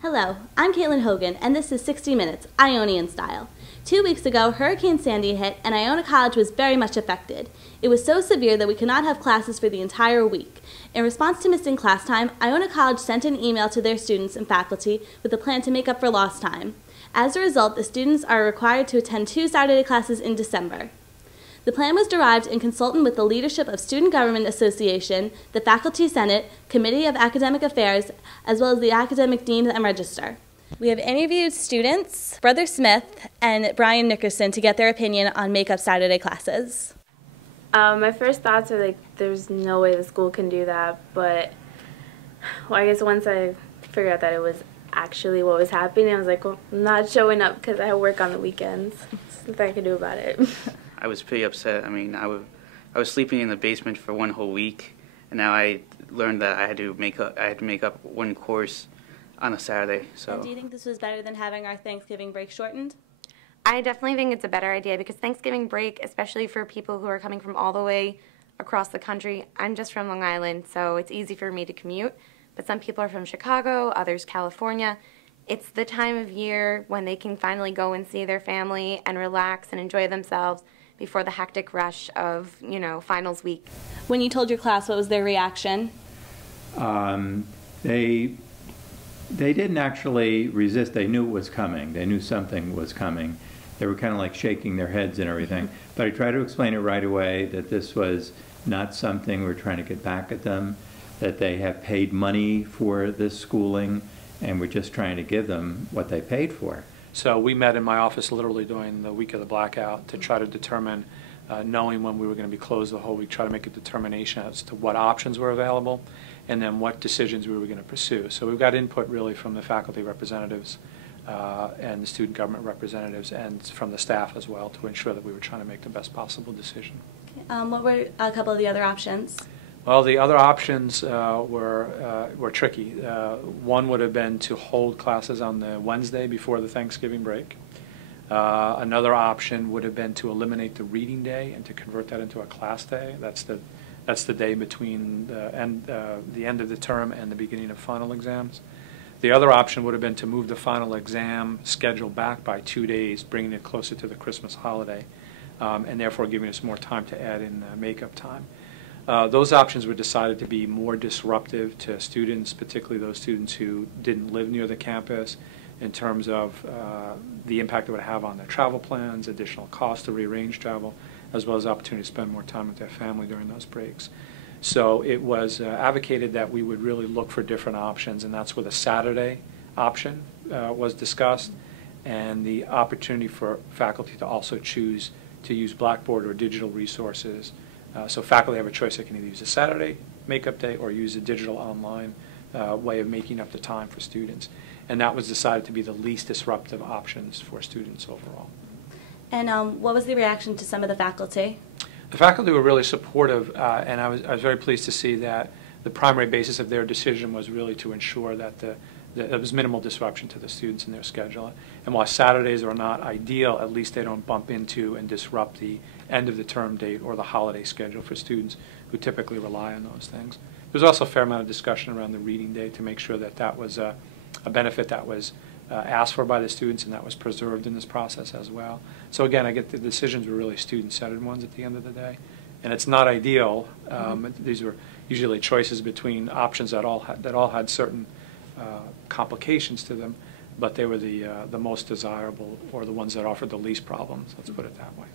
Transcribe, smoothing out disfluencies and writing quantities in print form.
Hello, I'm Caitlin Hogan, and this is 60 Minutes, Ionian Style. 2 weeks ago, Hurricane Sandy hit, and Iona College was very much affected. It was so severe that we could not have classes for the entire week. In response to missing class time, Iona College sent an email to their students and faculty with a plan to make up for lost time. As a result, the students are required to attend 2 Saturday classes in December. The plan was derived in consulting with the leadership of Student Government Association, the Faculty Senate, Committee of Academic Affairs, as well as the Academic Dean and Register. We have interviewed students, Brother Smith and Brian Nickerson, to get their opinion on Make-Up Saturday classes. My first thoughts are there's no way the school can do that, but I guess once I figured out that it was actually what was happening, I was like, well, I'm not showing up because I have work on the weekends. There's nothing I can do about it. I was pretty upset. I mean, I was sleeping in the basement for one whole week, and now I learned that I had to make up one course on a Saturday. So. And do you think this was better than having our Thanksgiving break shortened? I definitely think it's a better idea because Thanksgiving break, especially for people who are coming from all the way across the country, I'm just from Long Island, so it's easy for me to commute. But some people are from Chicago, others California. It's the time of year when they can finally go and see their family and relax and enjoy themselves before the hectic rush of, finals week. When you told your class, what was their reaction? They didn't actually resist. They knew it was coming. They knew something was coming. They were kind of like shaking their heads and everything. But I tried to explain it right away that this was not something we're trying to get back at them, that they have paid money for this schooling, and we're just trying to give them what they paid for. So we met in my office literally during the week of the blackout to try to determine, knowing when we were going to be closed the whole week, try to make a determination as to what options were available and then what decisions we were going to pursue. So we've got input really from the faculty representatives and the student government representatives and from the staff as well to ensure that we were trying to make the best possible decision. What were a couple of the other options? Well, the other options were tricky. One would have been to hold classes on the Wednesday before the Thanksgiving break. Another option would have been to eliminate the reading day and to convert that into a class day. That's the day between the end of the term and the beginning of final exams. The other option would have been to move the final exam schedule back by 2 days, bringing it closer to the Christmas holiday, and therefore giving us more time to add in makeup time. Those options were decided to be more disruptive to students, particularly those students who didn't live near the campus, in terms of the impact it would have on their travel plans, additional cost to rearrange travel, as well as opportunity to spend more time with their family during those breaks. So it was advocated that we would really look for different options, and that's where the Saturday option was discussed, and the opportunity for faculty to also choose to use Blackboard or digital resources. So faculty have a choice. They can either use a Saturday makeup day or use a digital online way of making up the time for students. And that was decided to be the least disruptive options for students overall. And what was the reaction to some of the faculty? The faculty were really supportive, and I was very pleased to see that the primary basis of their decision was really to ensure that there was minimal disruption to the students in their schedule. And while Saturdays are not ideal, at least they don't bump into and disrupt the end of the term date or the holiday schedule for students who typically rely on those things. There was also a fair amount of discussion around the reading day to make sure that that was a benefit that was asked for by the students and that was preserved in this process as well. So again, I get the decisions were really student-centered ones at the end of the day. And it's not ideal. These were usually choices between options that all had certain complications to them, but they were the most desirable or the ones that offered the least problems, let's put it that way.